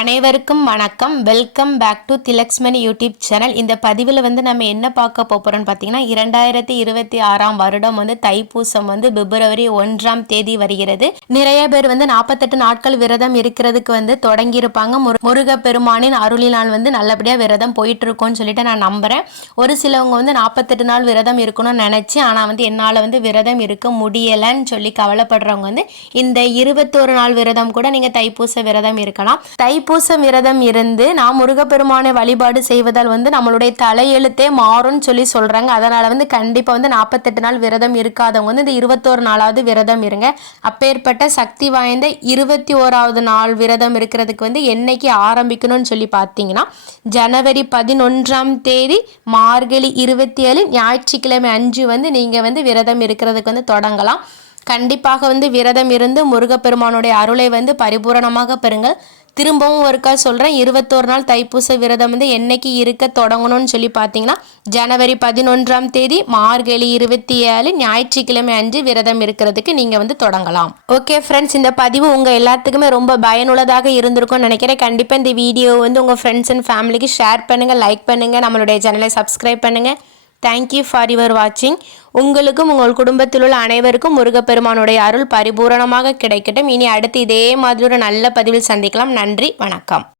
அனைவருக்கும் வணக்கம். Welcome back to திலக்ஸ்மணி யூடியூப் சேனல். இந்த பதிவில் நம்ம என்ன பார்க்க போகிறோம்னு பார்த்தீங்கன்னா 2026 வருடம் தைப்பூசம் பிப்ரவரி 1ஆம் தேதி வருகிறது. நிறைய பேர் 48 நாட்கள் விரதம் இருக்கிறதுக்கு தொடங்கியிருப்பாங்க. முருகப்பெருமானின் அருளினால் நல்லபடியாக விரதம் போயிட்டு இருக்கோன்னு சொல்லிட்டு நான் நம்புகிறேன். ஒரு சிலவங்க 48 நாள் விரதம் இருக்கணும்னு நினச்சி ஆனால் என்னால் விரதம் இருக்க முடியலைன்னு சொல்லி கவலைப்படுறவங்க இந்த 21 நாள் விரதம் கூட நீங்கள் தைப்பூச விரதம் இருக்கலாம். தைப்பூச விரதம் இருந்து நாம் முருகப்பெருமானை வழிபாடு செய்வதால் நம்மளுடைய தலையெழுத்தே மாறும்னு சொல்லி சொல்றாங்க. அதனால கண்டிப்பா 48 நாள் விரதம் இருக்காதவங்க இந்த 21 நாளாவது விரதம் இருங்க. அப்பேற்பட்ட சக்தி வாய்ந்த 21வது நாள் விரதம் இருக்கிறதுக்கு என்னைக்கு ஆரம்பிக்கணும்னு சொல்லி பார்த்தீங்கன்னா ஜனவரி 11ஆம் தேதி மார்கழி 27 ஞாயிற்றுக்கிழமை அன்று நீங்க விரதம் இருக்கிறதுக்கு தொடங்கலாம். கண்டிப்பாக விரதம் இருந்து முருகப்பெருமானுடைய அருளை பரிபூரணமாக பெறுங்கள். திரும்பவும் ஒருக்கா சொல்கிறேன், 21 நாள் தைப்பூச விரதம் என்னைக்கு இருக்க தொடங்கணும்னு சொல்லி பார்த்தீங்கன்னா ஜனவரி 11ஆம் தேதி மார்கழி 27 ஞாயிற்றுக்கிழமை அன்று விரதம் இருக்கிறதுக்கு நீங்கள் தொடங்கலாம். ஓகே ஃப்ரெண்ட்ஸ், இந்த பதிவு உங்கள் எல்லாத்துக்குமே ரொம்ப பயனுள்ளதாக இருந்திருக்கும்னு நினைக்கிறேன். கண்டிப்பாக இந்த வீடியோ உங்கள் ஃப்ரெண்ட்ஸ் அண்ட் ஃபேமிலிக்கு ஷேர் பண்ணுங்கள், லைக் பண்ணுங்கள், நம்மளுடைய சேனலை சப்ஸ்கிரைப் பண்ணுங்கள். தேங்க்யூ ஃபார் யுவர் வாட்சிங். உங்களுக்கும் உங்கள் குடும்பத்தில் உள்ள அனைவருக்கும் முருகப்பெருமானுடைய அருள் பரிபூரணமாக கிடைக்கட்டும். இனி அடுத்து இதே மாதிரி ஒரு நல்ல பதிவில் சந்திக்கலாம். நன்றி, வணக்கம்.